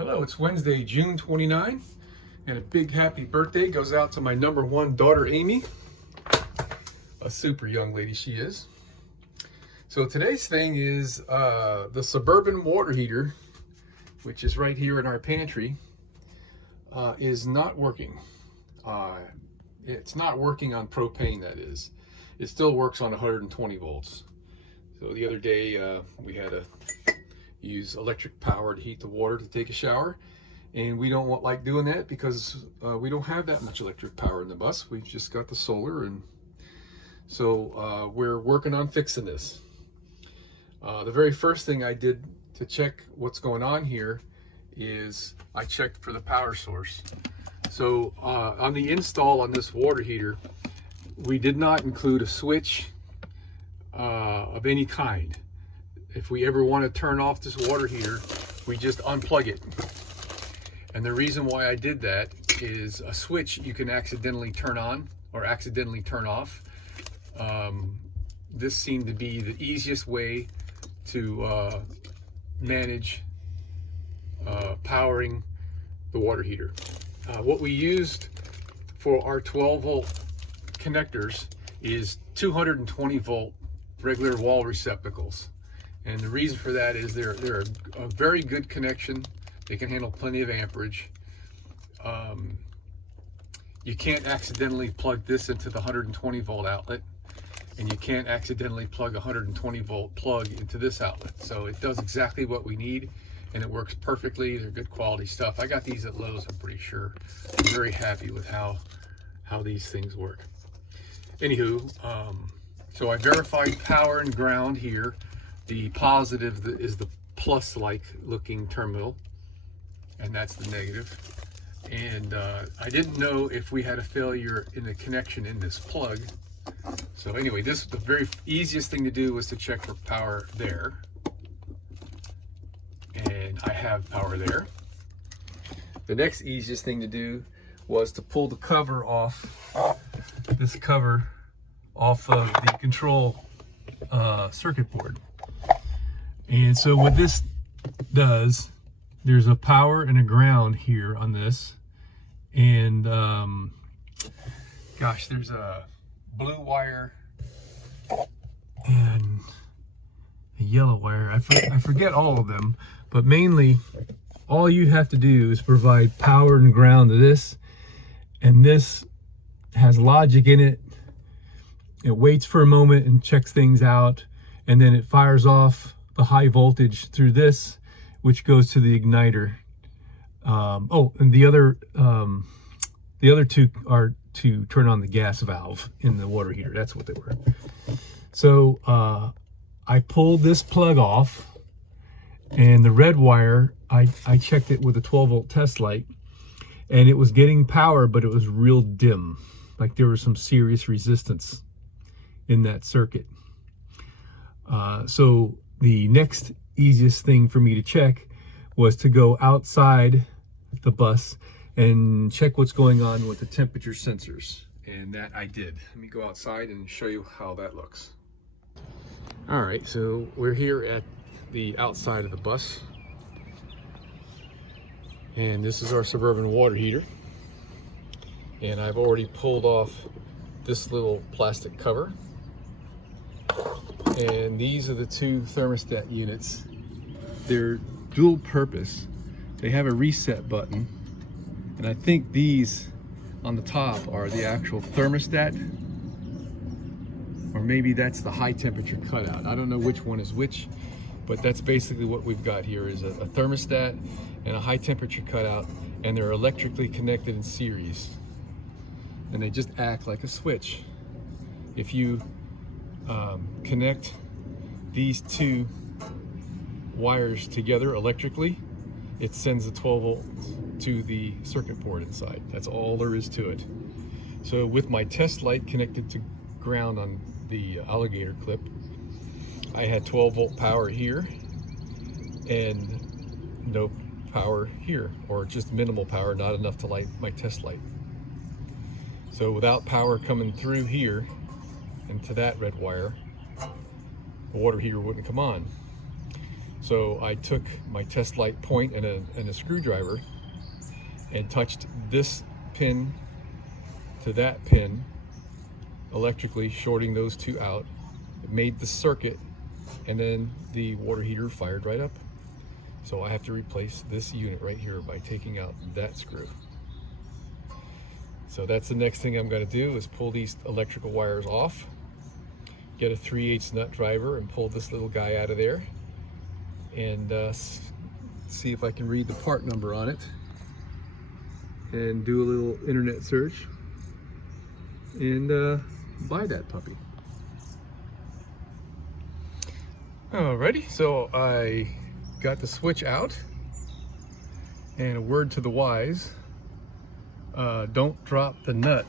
Hello, it's Wednesday, June 29th, and a big happy birthday goes out to my number one daughter, Amy. A super young lady she is. So today's thing is the Suburban water heater, which is right here in our pantry, is not working. It's not working on propane, that is. It still works on 120 volts. So the other day we had to use electric power to heat the water to take a shower, and we don't like doing that because we don't have that much electric power in the bus. We've just got the solar, and so we're working on fixing this. The very first thing I did to check what's going on here is I checked for the power source. So on the install on this water heater, we did not include a switch of any kind. If we ever want to turn off this water heater, we just unplug it. And the reason why I did that is a switch you can accidentally turn on or accidentally turn off. This seemed to be the easiest way to manage powering the water heater. What we used for our 12 volt connectors is 220 volt regular wall receptacles. And the reason for that is they're a very good connection. They can handle plenty of amperage. You can't accidentally plug this into the 120 volt outlet, and you can't accidentally plug a 120 volt plug into this outlet. So it does exactly what we need, and it works perfectly. They're good quality stuff. I got these at Lowe's, I'm pretty sure. I'm very happy with how these things work. Anywho, so I verified power and ground here. The positive is the plus-like looking terminal, and that's the negative. And I didn't know if we had a failure in the connection in this plug. So anyway, the very easiest thing to do was to check for power there. And I have power there. The next easiest thing to do was to pull the cover off, this cover off of the control circuit board. And so what this does, there's a power and a ground here on this, and gosh, there's a blue wire and a yellow wire. I forget all of them, but mainly all you have to do is provide power and ground to this, and this has logic in it. It waits for a moment and checks things out, and then it fires off the high voltage through this, which goes to the igniter. And the other two are to turn on the gas valve in the water heater. That's what they were. So I pulled this plug off, and the red wire, I checked it with a 12 volt test light, and it was getting power, but it was real dim. Like there was some serious resistance in that circuit. So the next easiest thing for me to check was to go outside the bus and check what's going on with the temperature sensors. And that I did. Let me go outside and show you how that looks. All right, so we're here at the outside of the bus. And this is our Suburban water heater. And I've already pulled off this little plastic cover. And these are the two thermostat units. They're dual purpose. They have a reset button, and I think these on the top are the actual thermostat, or maybe that's the high temperature cutout. I don't know which one is which, but that's basically what we've got here is a thermostat and a high temperature cutout, and they're electrically connected in series, and they just act like a switch. If you connect these two wires together electrically, it sends the 12 volts to the circuit board inside. That's all there is to it. So with my test light connected to ground on the alligator clip, I had 12 volt power here and no power here, or just minimal power, not enough to light my test light. So without power coming through here and to that red wire, the water heater wouldn't come on. So I took my test light point and a screwdriver and touched this pin to that pin electrically, shorting those two out. It made the circuit, and then the water heater fired right up. So I have to replace this unit right here by taking out that screw. So that's the next thing I'm going to do, is pull these electrical wires off, get a 3/8 nut driver and pull this little guy out of there, and see if I can read the part number on it and do a little internet search and buy that puppy. Alrighty, so I got the switch out, and a word to the wise, don't drop the nut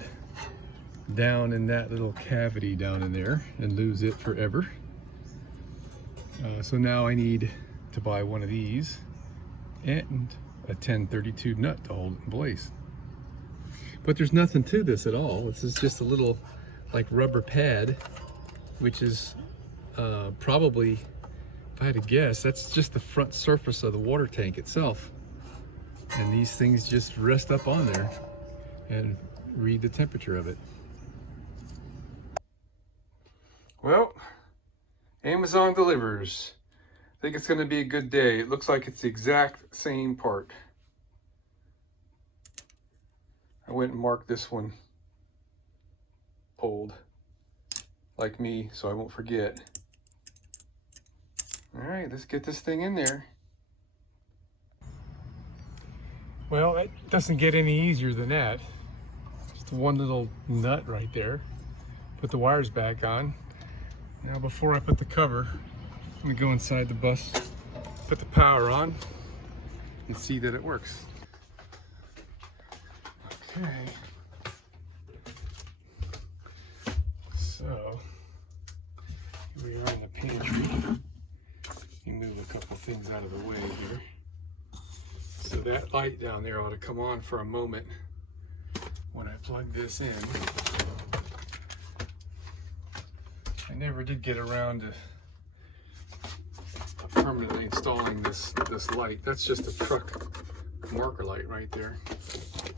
down in that little cavity down in there and lose it forever. So now I need to buy one of these and a 1032 nut to hold it in place. But there's nothing to this at all. This is just a little like rubber pad, which is probably, if I had to guess, that's just the front surface of the water tank itself. And these things just rest up on there and read the temperature of it. Well, Amazon delivers. I think it's going to be a good day. It looks like it's the exact same part. I went and marked this one old, like me, so I won't forget. All right, let's get this thing in there. Well, it doesn't get any easier than that. Just one little nut right there. Put the wires back on. Now before I put the cover, I'm gonna go inside the bus, put the power on, and see that it works. Okay. So, here we are in the pantry. You move a couple things out of the way here. So that light down there ought to come on for a moment when I plug this in. I never did get around to permanently installing this light. That's just a truck marker light right there.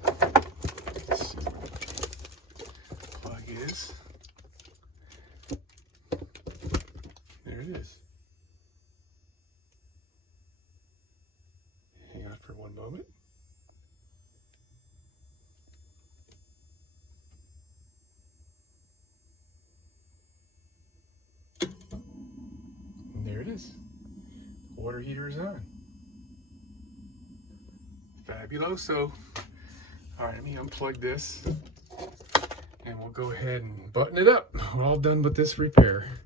Let's see where the plug is. There it is. Hang on for one moment. And there it is. The water heater is on. Fabuloso. All right, let me unplug this and we'll go ahead and button it up. We're all done with this repair.